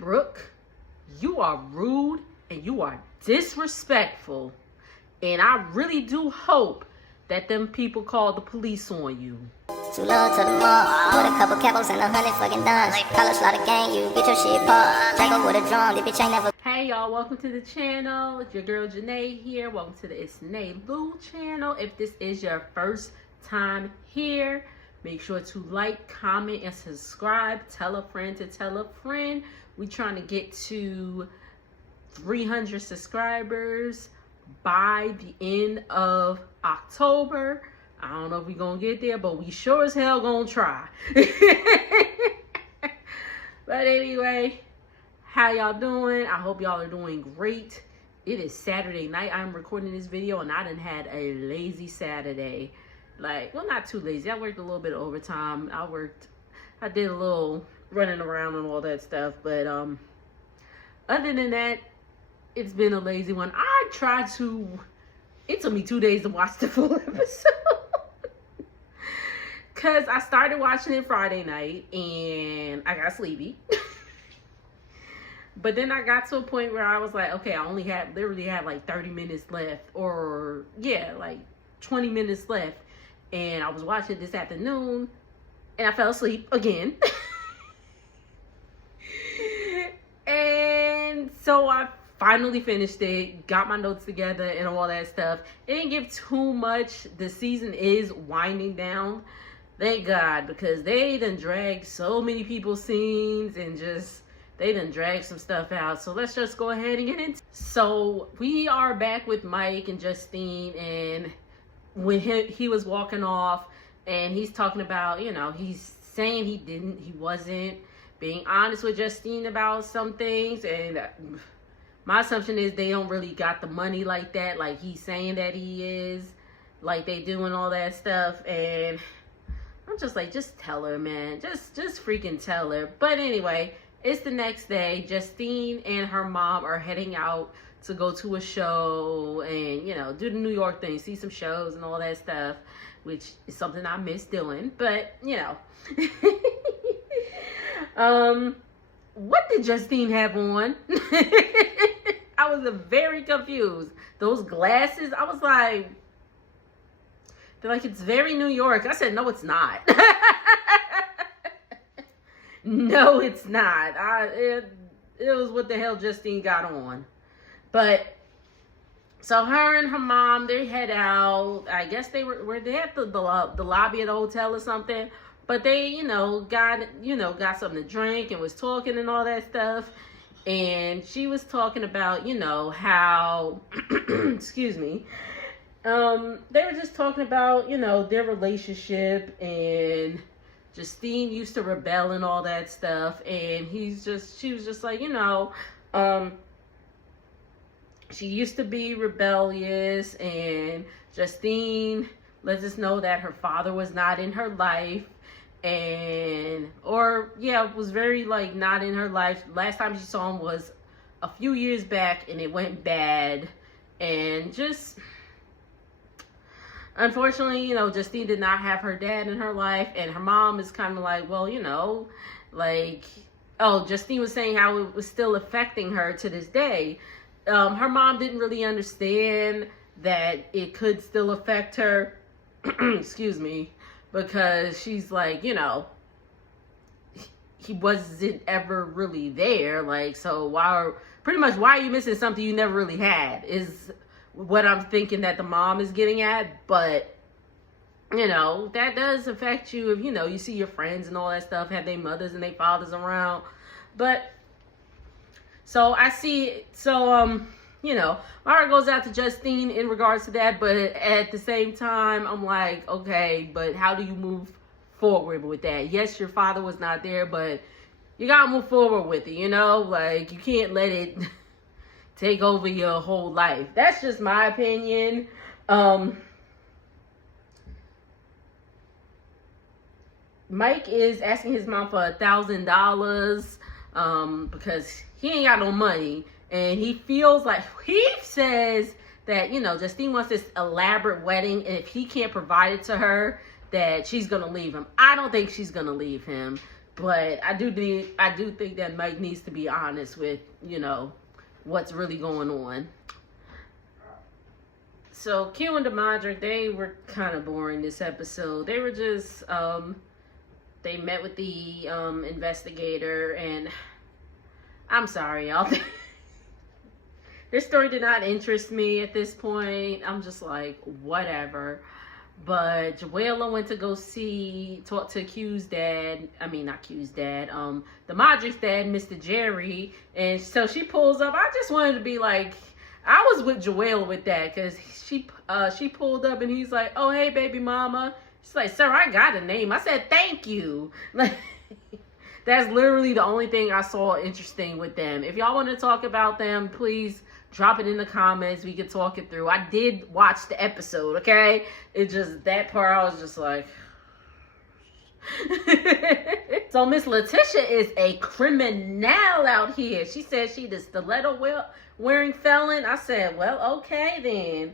Brooke, you are rude and you are disrespectful. And I really do hope that them people call the police on you. Too low to the mall, with a couple capos and 100 fucking dimes. College slaughter gang, you get your shit popped. Drago with a drum, the bitch ain't never. Hey y'all, welcome to the channel. It's your girl Janae here. Welcome to the It's Nay Lou channel. If this is your first time here, make sure to like, comment, and subscribe. Tell a friend to tell a friend. We trying to get to 300 subscribers by the end of October. I don't know if we're gonna get there, but we sure as hell gonna try. But anyway, how y'all doing? I hope y'all are doing great. It is Saturday night. I'm recording this video and I done had a lazy Saturday. Like, well, not too lazy. I worked a little bit of overtime. I did a little running around and all that stuff. But other than that, it's been a lazy one. It took me 2 days to watch the full episode. Because I started watching it Friday night and I got sleepy. But then I got to a point where I was like, okay, I literally had like 30 minutes left. Or, yeah, like 20 minutes left. And I was watching it this afternoon and I fell asleep again. And so I finally finished it, got my notes together and all that stuff. It didn't give too much. The season is winding down. Thank God, because they done dragged so many people's scenes and they done dragged some stuff out. So let's just go ahead and get into it. So we are back with Mike and Justine, and when he was walking off and he's talking about, he's saying he wasn't being honest with Justine about some things, and my assumption is they don't really got the money like that, like he's saying that he is, like they do and all that stuff. And I'm just like, just tell her, man. Just freaking tell her. But anyway, it's the next day. Justine and her mom are heading out to go to a show and, do the New York thing, see some shows and all that stuff, which is something I miss doing. But, what did Justine have on? I was very confused. Those glasses, I was like, they're like, it's very New York. I said, no, it's not. No, it's not. It was what the hell Justine got on. But, so her and her mom, they head out. I guess they were they at the lobby of the hotel or something. But they, got something to drink and was talking and all that stuff. And she was talking about, how, excuse me, they were just talking about, their relationship, and Justine used to rebel and all that stuff. And she was just like, she used to be rebellious, and Justine lets us know that her father was not in her life. Was very not in her life. Last time she saw him was a few years back, and it went bad. And just unfortunately, Justine did not have her dad in her life, and her mom is kind of like, well, Justine was saying how it was still affecting her to this day. Her mom didn't really understand that it could still affect her. Excuse me. Because she's like, he wasn't ever really there. Like, so why are you missing something you never really had, is what I'm thinking that the mom is getting at. But, that does affect you if, you see your friends and all that stuff, have their mothers and their fathers around. But, so I see, my heart goes out to Justine in regards to that, but at the same time, I'm like, okay, but how do you move forward with that? Yes, your father was not there, but you gotta move forward with it, Like, you can't let it take over your whole life. That's just my opinion. Mike is asking his mom for $1,000 because he ain't got no money. And he says that, Justine wants this elaborate wedding, and if he can't provide it to her, that she's going to leave him. I don't think she's going to leave him. But I do think that Mike needs to be honest with, what's really going on. So Q and Demadric, they were kind of boring this episode. They were just, they met with the investigator, and I'm sorry, y'all. This story did not interest me at this point. I'm just like, whatever. But Joella went to go talk to Q's dad. I mean, not Q's dad. The Modric's dad, Mr. Jerry. And so she pulls up. I just wanted to be like, I was with Joella with that, because she pulled up and he's like, oh, hey, baby mama. She's like, sir, I got a name. I said, thank you. Like, that's literally the only thing I saw interesting with them. If y'all want to talk about them, please drop it in the comments. We can talk it through. I did watch the episode, okay? It just, that part, I was just like. So Miss Latisha is a criminal out here. She said she the stiletto wearing felon. I said, well, okay then.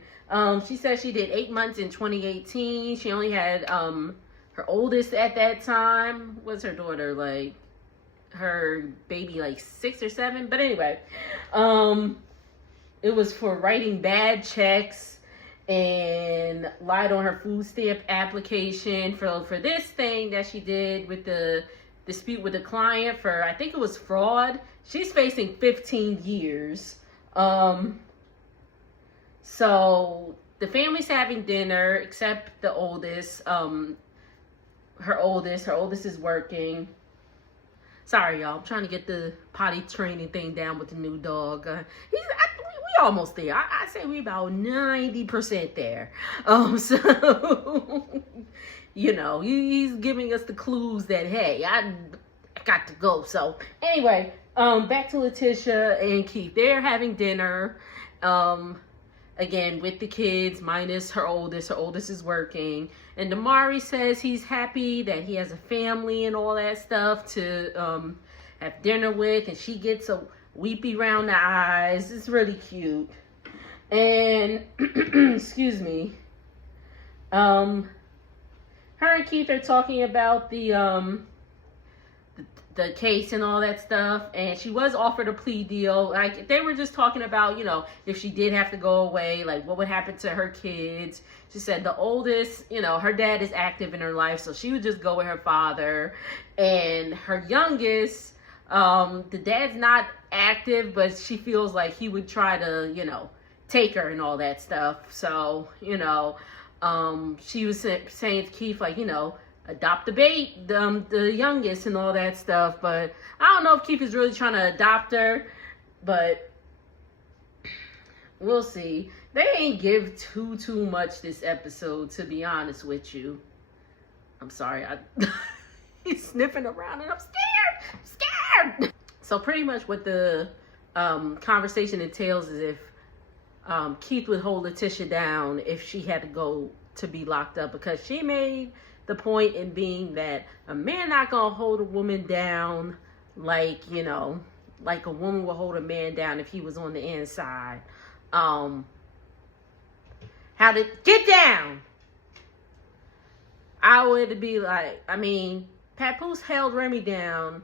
She said she did 8 months in 2018. She only had her oldest at that time. Was her daughter like, her baby like 6 or 7? But anyway, it was for writing bad checks and lied on her food stamp application for this thing that she did with the dispute with the client for, I think it was fraud. She's facing 15 years. So the family's having dinner, except the oldest. Her oldest is working. Sorry, y'all. I'm trying to get the potty training thing down with the new dog. We almost there. I say we about 90% there. So, he's giving us the clues that, hey, I got to go. So, anyway, back to Latisha and Keith. They're having dinner, again, with the kids, minus her oldest. Her oldest is working. And Damari says he's happy that he has a family and all that stuff to have dinner with. And she gets a weepy round the eyes. It's really cute. And, excuse me. Her and Keith are talking about the case and all that stuff, and she was offered a plea deal. Like, they were just talking about, if she did have to go away, like what would happen to her kids. She said the oldest, her dad is active in her life, so she would just go with her father. And her youngest, the dad's not active, but she feels like he would try to, take her and all that stuff. So, she was saying to Keith, like, adopt the youngest and all that stuff. But I don't know if Keith is really trying to adopt her, but we'll see. They ain't give too much this episode, to be honest with you. I'm sorry. He's sniffing around and I'm scared. So pretty much what the conversation entails is if Keith would hold Latisha down if she had to go to be locked up, because she made the point in being that a man not gonna hold a woman down like a woman would hold a man down if he was on the inside. How to get down? I would be like, Papoose held Remy down,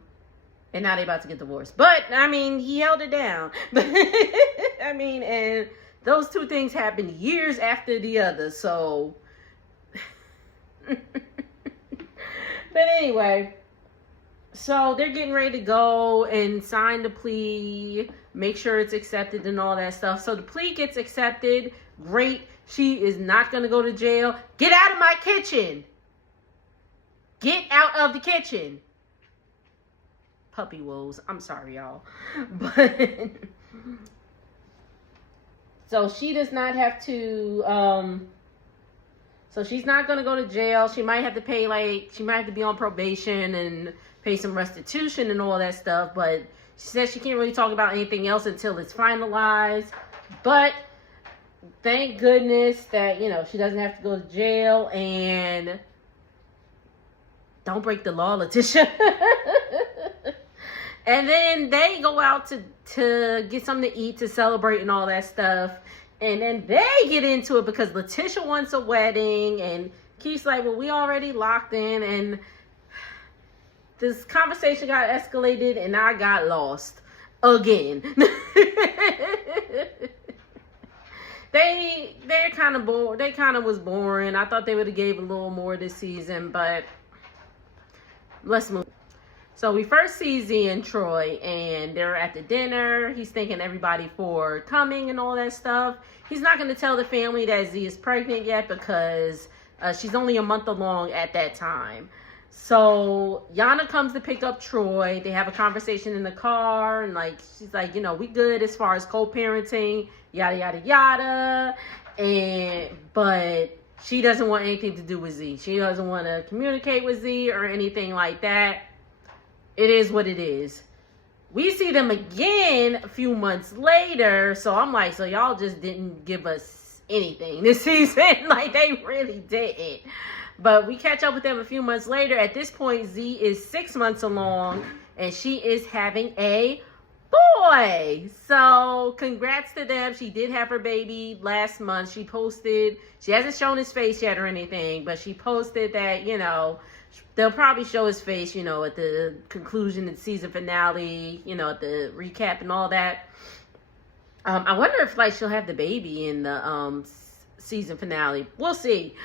and now they about to get divorced. But he held it down. But and those two things happened years after the other. So. But anyway, so they're getting ready to go and sign the plea, make sure it's accepted and all that stuff. So the plea gets accepted. Great. She is not going to go to jail. Get out of my kitchen. Get out of the kitchen. Puppy woes. I'm sorry, y'all. But so she does not have to so she's not going to go to jail. She might have to pay, she might have to be on probation and pay some restitution and all that stuff. But she says she can't really talk about anything else until it's finalized. But thank goodness that, she doesn't have to go to jail. And don't break the law, Latisha. And then they go out to get something to eat, to celebrate and all that stuff. And then they get into it because Latisha wants a wedding. And Keith's like, well, we already locked in. And this conversation got escalated and I got lost again. They're kind of bored. They kind of was boring. I thought they would have gave a little more this season, but let's move. So we first see Z and Troy, and they're at the dinner. He's thanking everybody for coming and all that stuff. He's not going to tell the family that Z is pregnant yet because she's only a month along at that time. So Yana comes to pick up Troy. They have a conversation in the car, and like she's like, we good as far as co-parenting, yada yada yada. But she doesn't want anything to do with Z. She doesn't want to communicate with Z or anything like that. It is what it is. We see them again a few months later. So I'm like, so y'all just didn't give us anything this season. Like, they really didn't. But we catch up with them a few months later. At this point, Z is 6 months along, and she is having a boy. So congrats to them. She did have her baby last month. She posted, she hasn't shown his face yet or anything, but she posted that, they'll probably show his face, at the conclusion of the season finale, at the recap and all that. I wonder if, she'll have the baby in the season finale. We'll see.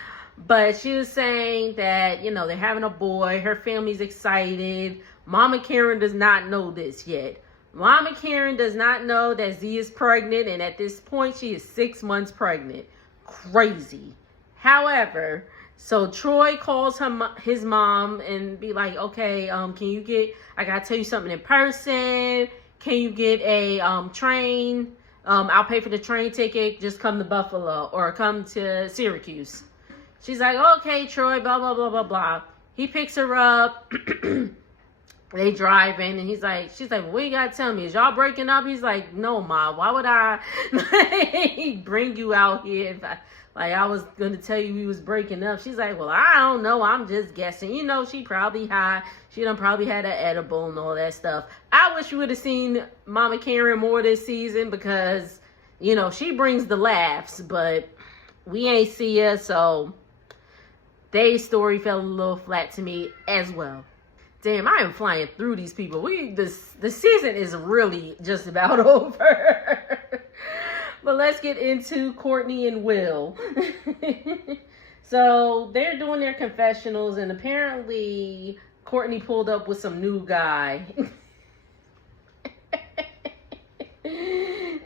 But she was saying that, they're having a boy. Her family's excited. Mama Karen does not know this yet. Mama Karen does not know that Z is pregnant. And at this point, she is 6 months pregnant. Crazy. However, so Troy calls his mom and be like, okay, can you I got to tell you something in person. Can you get a train? I'll pay for the train ticket. Just come to Buffalo or come to Syracuse. She's like, okay, Troy, blah, blah, blah, blah, blah. He picks her up. They driving, and she's like, well, what you got to tell me? Is y'all breaking up? He's like, no, Ma, why would I bring you out here if I was going to tell you we was breaking up? She's like, well, I don't know. I'm just guessing. She probably high. She done probably had an edible and all that stuff. I wish you would have seen Mama Karen more this season because, she brings the laughs, but we ain't see her, so their story fell a little flat to me as well. Damn, I am flying through these people. The season is really just about over. But let's get into Courtney and Will. So they're doing their confessionals, and apparently Courtney pulled up with some new guy.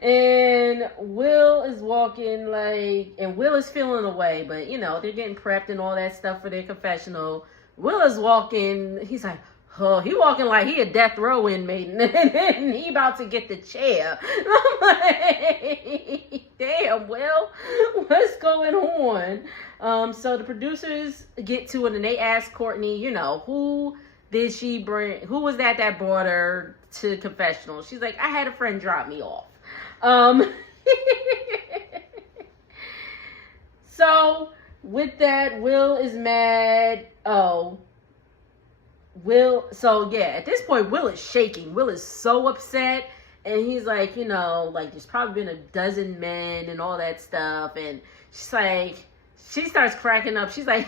And Will is walking and Will is feeling away, but they're getting prepped and all that stuff for their confessional. Will is walking, he's like, he walking like he a death row inmate, and he about to get the chair. I'm like, damn, Will, what's going on? So the producers get to it, and they ask Courtney, who did she bring, who was that brought her to confessional? She's like, I had a friend drop me off. So with that, Will is mad. At this point, Will is shaking. Will is so upset, and he's like, there's probably been a dozen men and all that stuff, and she starts cracking up. She's like,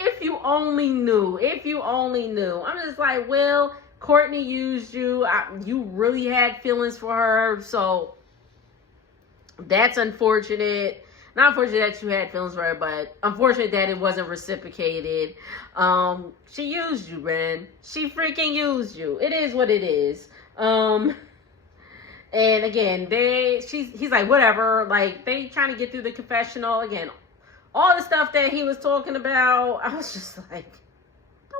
if you only knew. I'm just like, Will, Courtney used you. You really had feelings for her, so that's unfortunate. Not unfortunate that you had feelings for her, but unfortunate that it wasn't reciprocated. She used you, man. She freaking used you. It is what it is. And again, he's like, whatever. They trying to get through the confessional. Again, all the stuff that he was talking about, I was just like, I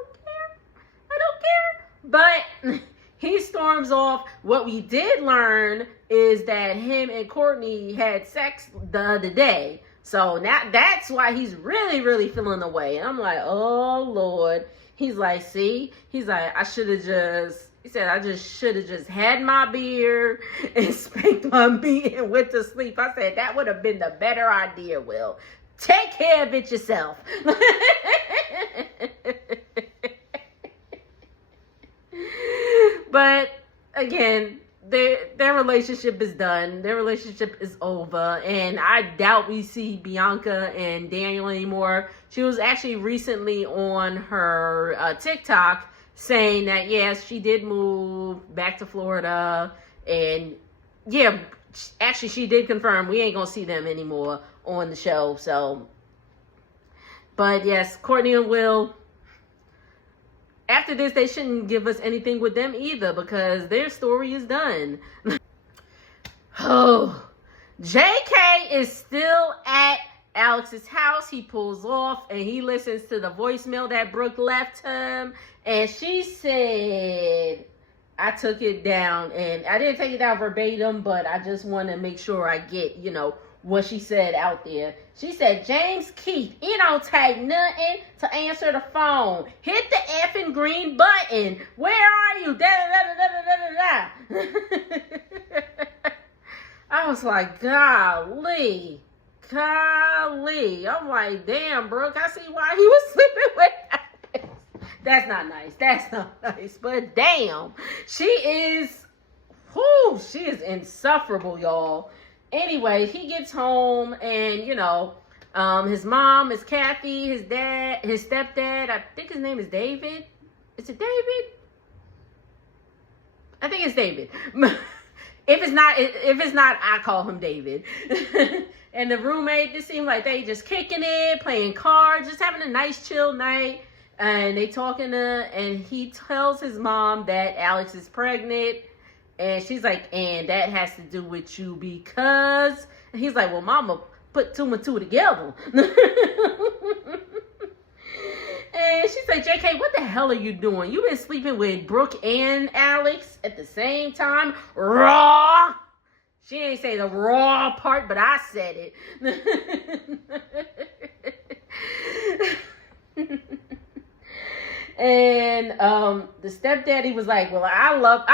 don't care. But he storms off. What we did learn is that him and Courtney had sex the other day. So now that's why he's really, really feeling the way. And I'm like, oh, Lord. He's like, see? He's like, I should have just had my beer and spanked my meat and went to sleep. I said, that would have been the better idea, Will. Take care of it yourself. But again, their relationship is done. Their relationship is over, and I doubt we see Bianca and Daniel anymore. She was actually recently on her TikTok saying that yes, she did move back to Florida, and yeah, actually she did confirm we ain't gonna see them anymore on the show. So, but yes, Courtney and Will. After this, they shouldn't give us anything with them either because their story is done. Oh, JK is still at Alex's house. He pulls off and he listens to the voicemail that Brooke left him. And she said, I took it down. And I didn't take it down verbatim, but I just want to make sure I get, what she said out there. She said, James Keith, it don't take nothing to answer the phone. Hit the effing green button. Where are you? I was like, golly. I'm like, damn, Brooke, I see why he was sleeping with Alex. That's not nice. But damn, she is insufferable, y'all. Anyway, he gets home and, his mom is Kathy, his stepdad, I think his name is David. Is it David? I think it's David. If it's not, I call him David. And the roommate, it seemed like they just kicking it, playing cards, just having a nice chill night. And they talking and he tells his mom that Alex is pregnant. And she's like, and that has to do with you because... And he's like, well, mama put two and two together. And she's like, JK, what the hell are you doing? You been sleeping with Brooke and Alex at the same time? Raw! She ain't say the raw part, but I said it. And the stepdaddy was like, well, I love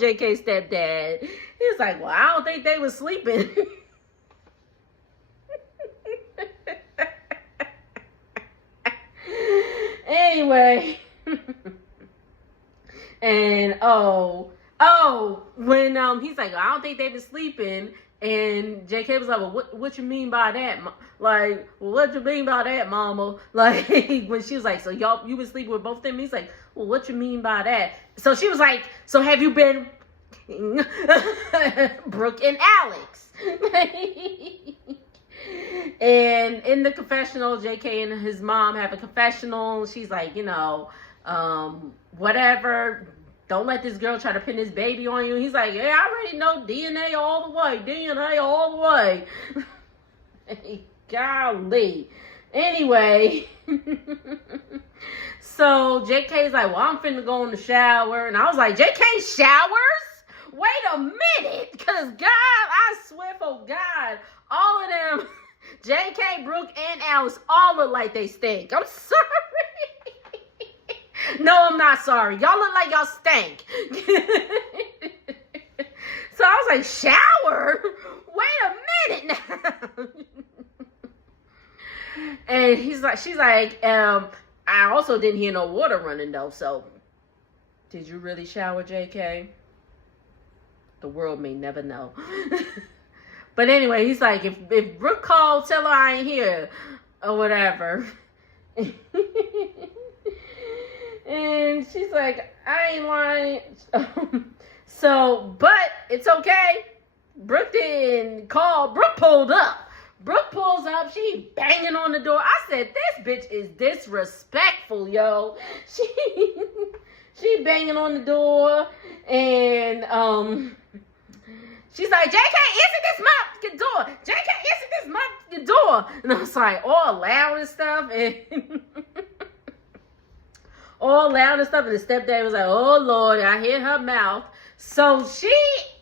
JK's stepdad. He was like, well, I don't think they was sleeping. Anyway. And when he's like, I don't think they was sleeping. And JK was like, well, what you mean by that? Like, well, what you mean by that, mama? Like, when she was like, so you been sleeping with both of them? He's like, well, what you mean by that? So she was like, so have you been Brooke and Alex? And in the confessional, JK and his mom have a confessional. She's like, whatever. Don't let this girl try to pin this baby on you. He's like, yeah, I already know DNA all the way. Golly. Anyway. So JK's like, well, I'm finna go in the shower. And I was like, JK showers? Wait a minute. Because God, I swear for God, all of them, JK, Brooke, and Alice all look like they stink. I'm sorry. No, I'm not sorry. Y'all look like y'all stank. So I was like, shower? Wait a minute now. And she's like, I also didn't hear no water running though. So did you really shower, JK? The world may never know. But anyway, he's like, if Brooke called, tell her I ain't here or whatever. And she's like, I ain't lying. But it's okay. Brooke didn't call. Brooke pulled up. Brooke pulls up. She banging on the door. I said, this bitch is disrespectful, yo. She banging on the door. And she's like, JK, answer this motherfucking door. JK, answer this motherfucking door. And I was like, all loud and stuff. And... all loud and stuff, and the stepdad was like, oh Lord, I hear her mouth. So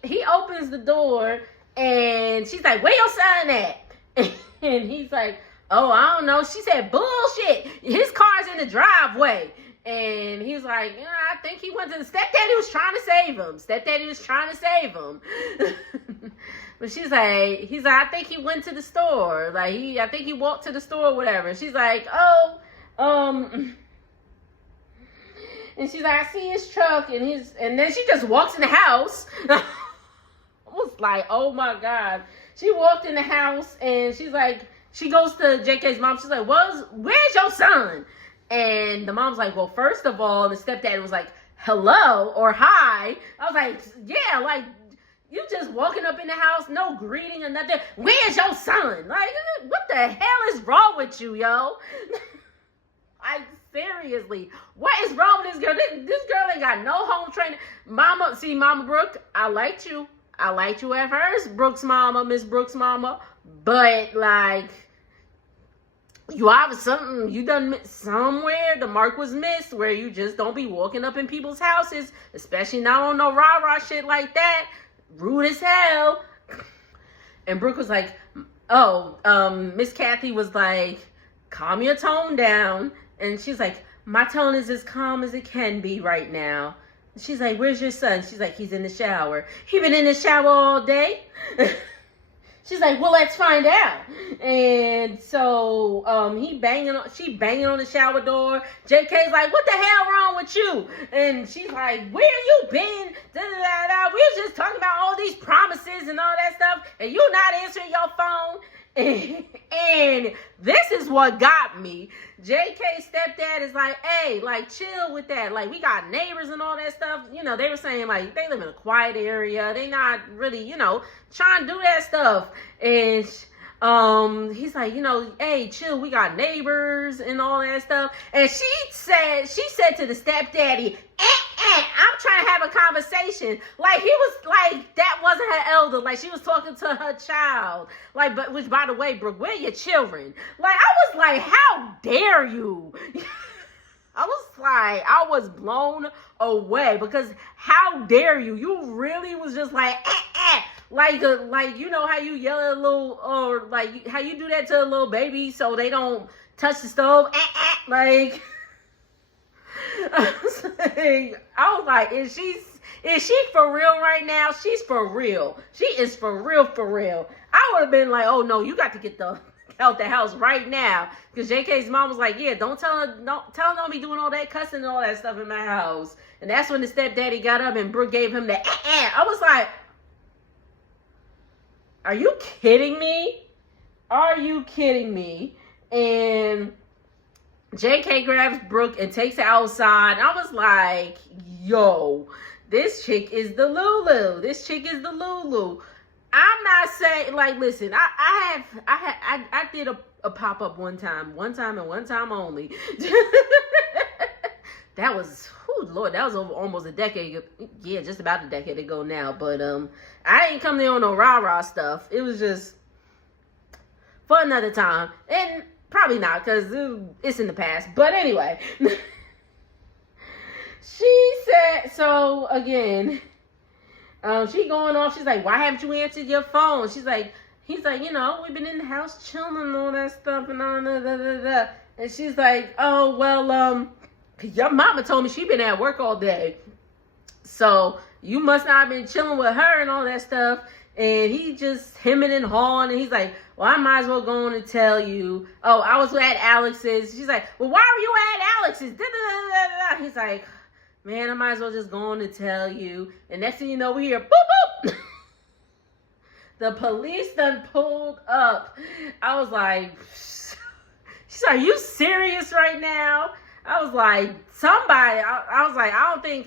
he opens the door, and she's like, where your son at? And he's like, oh, I don't know. She said, bullshit, his car's in the driveway. And he's like, I think he went to the stepdaddy was trying to save him. But he's like, I think he went to the store. Like, I think he walked to the store or whatever. And she's like, and she's like, I see his truck, and then she just walks in the house. was like, oh my God. She walked in the house and she's like, she goes to JK's mom. She's like, where's your son? And the mom's like, well, first of all, the stepdad was like, hello or hi. I was like, yeah, like, you just walking up in the house, no greeting or nothing. Where's your son? Like, what the hell is wrong with you, yo? Like, seriously, what is wrong with this girl? This girl ain't got no home training. Mama Brooke, I liked you. I liked you at first, Miss Brooke's mama. But, like, you done somewhere, the mark was missed where you just don't be walking up in people's houses, especially not on no rah-rah shit like that. Rude as hell. And Brooke was like, Miss Kathy was like, calm your tone down. And she's like, my tone is as calm as it can be right now. She's like, where's your son? She's like, he's in the shower. He been in the shower all day? She's like, well, let's find out. And so she banging on the shower door. JK's like, what the hell wrong with you? And she's like, where you been? Da, da, da, da. We was just talking about all these promises and all that stuff, and you not answering your phone. And this is what got me. JK's stepdad is like, hey, like, chill with that. Like, we got neighbors and all that stuff. You know, they were saying, like, they live in a quiet area. They not really, you know, trying to do that stuff. And he's like, you know, hey, chill, we got neighbors and all that stuff. And she said to the stepdaddy, I'm trying to have a conversation. Like, he was like, that wasn't her elder. Like, she was talking to her child. Like, but which, by the way, Brooke, where are your children? Like, I was like, how dare you? I was blown away because how dare you? You really was just like, like, you know how you yell at a little, or like how you do that to a little baby so they don't touch the stove? Like, I was like, is she for real right now? She's for real. She is for real, for real. I would have been like, oh no, you got to get out the house right now. Because JK's mom was like, yeah, don't tell her don't be doing all that cussing and all that stuff in my house. And that's when the stepdaddy got up and Brooke gave him the I was like, are you kidding me? Are you kidding me? And JK grabs Brooke and takes her outside. I was like, yo, this chick is the Lulu. This chick is the Lulu. I'm not saying, like, listen, I did a pop-up one time and one time only. That was, Lord, that was over almost a decade. Yeah, just about a decade ago now. But I ain't come there on no rah-rah stuff. It was just for another time. And probably not, because it's in the past. But anyway. She said, so again, she going off. She's like, why haven't you answered your phone? He's like, you know, we've been in the house chilling and all that stuff and all that. And she's like, oh, well, your mama told me she been at work all day. So you must not have been chilling with her and all that stuff. And he just hemming and hawing. And he's like, well, I might as well go on and tell you. Oh, I was at Alex's. She's like, well, why were you at Alex's? He's like, man, I might as well just go on and tell you. And next thing you know, we hear, boop, boop. The police done pulled up. I was like, she's like, are you serious right now? I was like, somebody, I was like, I don't think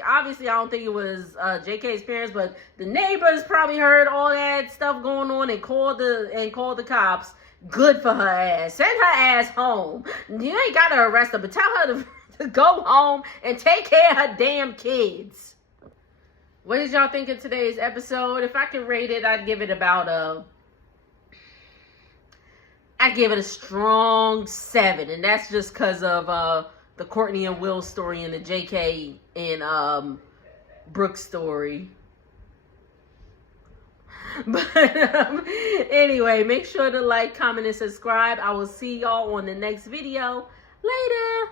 it was JK's parents, but the neighbors probably heard all that stuff going on and called the cops. Good for her ass. Send her ass home. You ain't got to arrest her, but tell her to go home and take care of her damn kids. What did y'all think of today's episode? If I could rate it, I'd give it about I'd give it a strong 7, and that's just because of the Courtney and Will story and the JK and Brooke story. But anyway, make sure to like, comment, and subscribe. I will see y'all on the next video. Later.